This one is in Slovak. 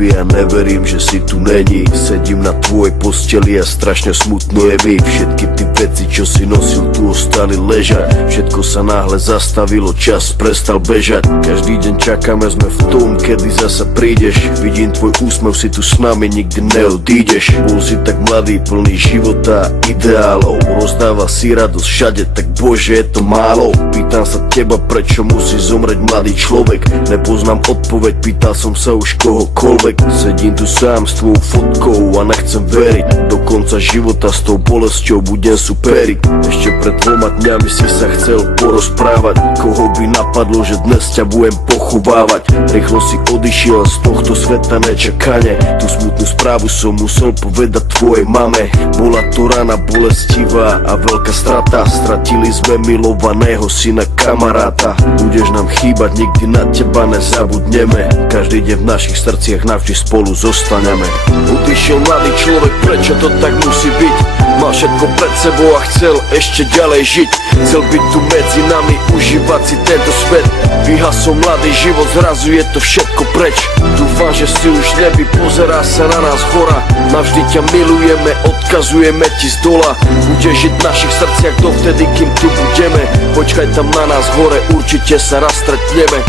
tebe a neverím, že si tu není. Sedím na tvojej posteli a strašne smutno je mi. Všetky ty veci, čo si nosil, tu ostali ležať. Všetko sa náhle zastavilo, čas prestal bežať. Každý deň čakáme, sme v tom, kedy zasa prídeš. Vidím tvoj úsmev, si tu s nami, nikdy neodídeš. Bol si tak mladý, plný života a ideálov. Rozdával si radosť všade, tak bože, je to málo. Pýtam sa teba, prečo musí zomrieť mladý človek. Nepoznám odpoveď, pýtal som sa už kohokoľvek. Sedím tu sám s tvojou fotkou a nechcem veriť. Do konca života s tou bolesťou budem superiť. Ešte pred 2 dňami si sa chcel porozprávať. Koho by napadlo, že dnes ťa budem pochovávať. Rýchlo si odišiel z tohto sveta nečakane. Tú smutnú správu som musel povedať tvojej mame. Bola to rana bolestivá a veľká strata. Stratili sme milovaného syna, kamaráta. Budeš nám chýbať, nikdy na teba nezabudneme. Každý deň v našich srdciach navždy spolu zostaneme. Odišiel mladý človek, prečo to tak musí byť? Mal všetko pred sebou a chcel ešte ďalej žiť. Chcel byť tu medzi nami, užívať si tento svet. Vyhasol mladý život, zrazu je to všetko preč. Dúfam, že si už nebi, pozerá sa na nás hora. Navždy ťa milujeme, odkazujeme ti z dola. Budeš žiť v našich srdciach dovtedy, kým tu budeme. Počkaj tam na nás hore, určite sa raz stretneme.